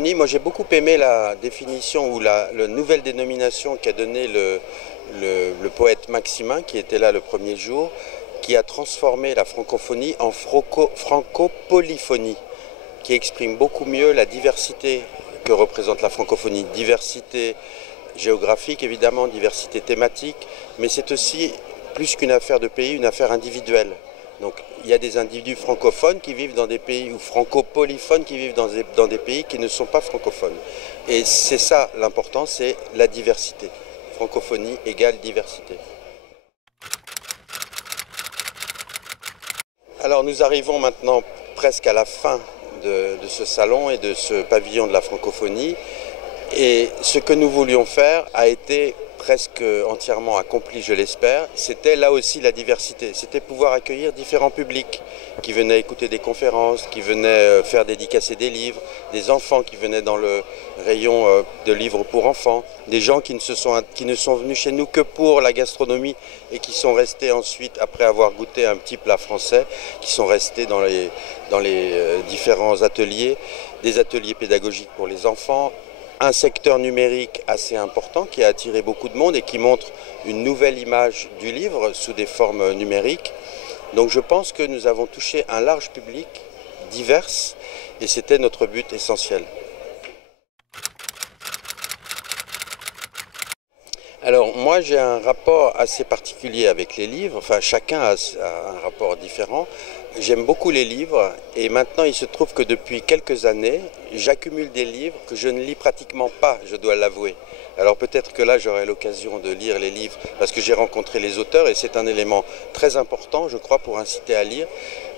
francophonie, moi j'ai beaucoup aimé la définition ou la nouvelle dénomination qu'a donnée le poète Maximin, qui était là le premier jour, qui a transformé la francophonie en francopolyphonie, qui exprime beaucoup mieux la diversité que représente la francophonie. Diversité géographique évidemment, diversité thématique, mais c'est aussi plus qu'une affaire de pays, une affaire individuelle. Donc il y a des individus francophones qui vivent dans des pays, ou francopolyphones qui vivent dans des pays qui ne sont pas francophones. Et c'est ça l'important, c'est la diversité. Francophonie égale diversité. Alors nous arrivons maintenant presque à la fin de ce salon et de ce pavillon de la francophonie. Et ce que nous voulions faire a été presque entièrement accompli, je l'espère. C'était là aussi la diversité. C'était pouvoir accueillir différents publics qui venaient écouter des conférences, qui venaient faire dédicacer des livres, des enfants qui venaient dans le rayon de livres pour enfants, des gens qui ne sont venus chez nous que pour la gastronomie et qui sont restés ensuite, après avoir goûté un petit plat français, qui sont restés dans les différents ateliers, des ateliers pédagogiques pour les enfants, un secteur numérique assez important qui a attiré beaucoup de monde et qui montre une nouvelle image du livre sous des formes numériques. Donc je pense que nous avons touché un large public, divers, et c'était notre but essentiel. Alors moi j'ai un rapport assez particulier avec les livres, enfin chacun a un rapport différent. J'aime beaucoup les livres et maintenant il se trouve que depuis quelques années j'accumule des livres que je ne lis pratiquement pas, je dois l'avouer. Alors peut-être que là j'aurai l'occasion de lire les livres parce que j'ai rencontré les auteurs et c'est un élément très important je crois pour inciter à lire.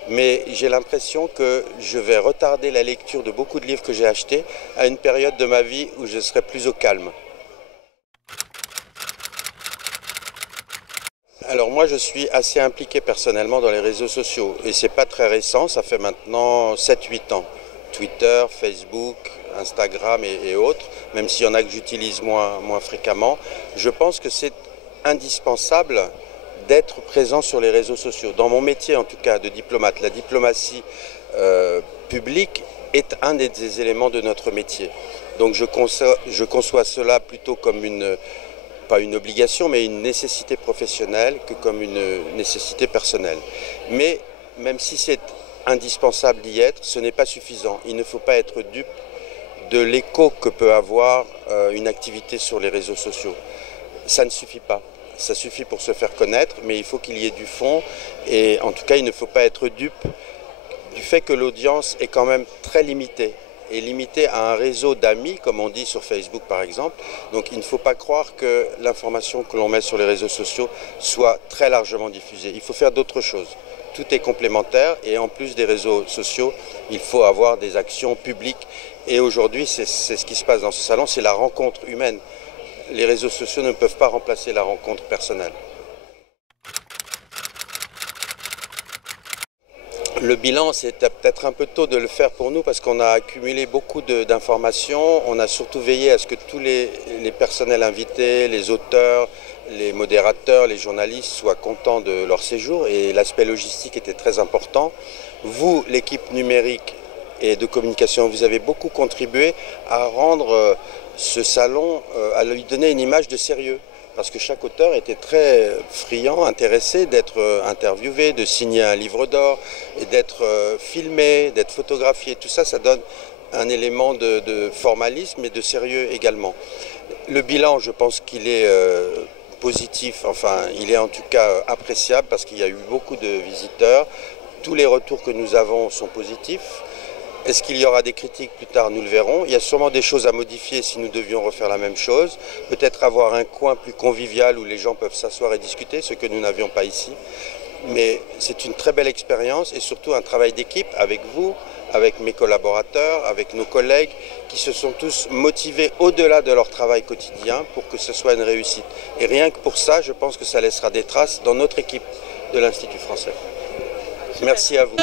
Mais j'ai l'impression que je vais retarder la lecture de beaucoup de livres que j'ai achetés à une période de ma vie où je serai plus au calme. Alors moi je suis assez impliqué personnellement dans les réseaux sociaux et c'est pas très récent, ça fait maintenant 7-8 ans. Twitter, Facebook, Instagram et autres, même s'il y en a que j'utilise moins fréquemment. Je pense que c'est indispensable d'être présent sur les réseaux sociaux. Dans mon métier en tout cas de diplomate, la diplomatie publique est un des éléments de notre métier. Donc je conçois cela plutôt comme pas une obligation, mais une nécessité professionnelle que comme une nécessité personnelle. Mais même si c'est indispensable d'y être, ce n'est pas suffisant. Il ne faut pas être dupe de l'écho que peut avoir une activité sur les réseaux sociaux. Ça ne suffit pas. Ça suffit pour se faire connaître, mais il faut qu'il y ait du fond. Et en tout cas, il ne faut pas être dupe du fait que l'audience est quand même très limitée. Est limité à un réseau d'amis, comme on dit sur Facebook par exemple. Donc il ne faut pas croire que l'information que l'on met sur les réseaux sociaux soit très largement diffusée. Il faut faire d'autres choses. Tout est complémentaire et en plus des réseaux sociaux, il faut avoir des actions publiques. Et aujourd'hui, c'est ce qui se passe dans ce salon, c'est la rencontre humaine. Les réseaux sociaux ne peuvent pas remplacer la rencontre personnelle. Le bilan, c'est peut-être un peu tôt de le faire pour nous parce qu'on a accumulé beaucoup d'informations. On a surtout veillé à ce que tous les personnels invités, les auteurs, les modérateurs, les journalistes soient contents de leur séjour et l'aspect logistique était très important. Vous, l'équipe numérique et de communication, vous avez beaucoup contribué à rendre ce salon, à lui donner une image de sérieux. Parce que chaque auteur était très friand, intéressé d'être interviewé, de signer un livre d'or, et d'être filmé, d'être photographié. Tout ça, ça donne un élément de formalisme et de sérieux également. Le bilan, je pense qu'il est positif, enfin, il est en tout cas appréciable parce qu'il y a eu beaucoup de visiteurs. Tous les retours que nous avons sont positifs. Est-ce qu'il y aura des critiques plus tard? Nous le verrons. Il y a sûrement des choses à modifier si nous devions refaire la même chose. Peut-être avoir un coin plus convivial où les gens peuvent s'asseoir et discuter, ce que nous n'avions pas ici. Mais c'est une très belle expérience et surtout un travail d'équipe avec vous, avec mes collaborateurs, avec nos collègues qui se sont tous motivés au-delà de leur travail quotidien pour que ce soit une réussite. Et rien que pour ça, je pense que ça laissera des traces dans notre équipe de l'Institut français. Merci à vous.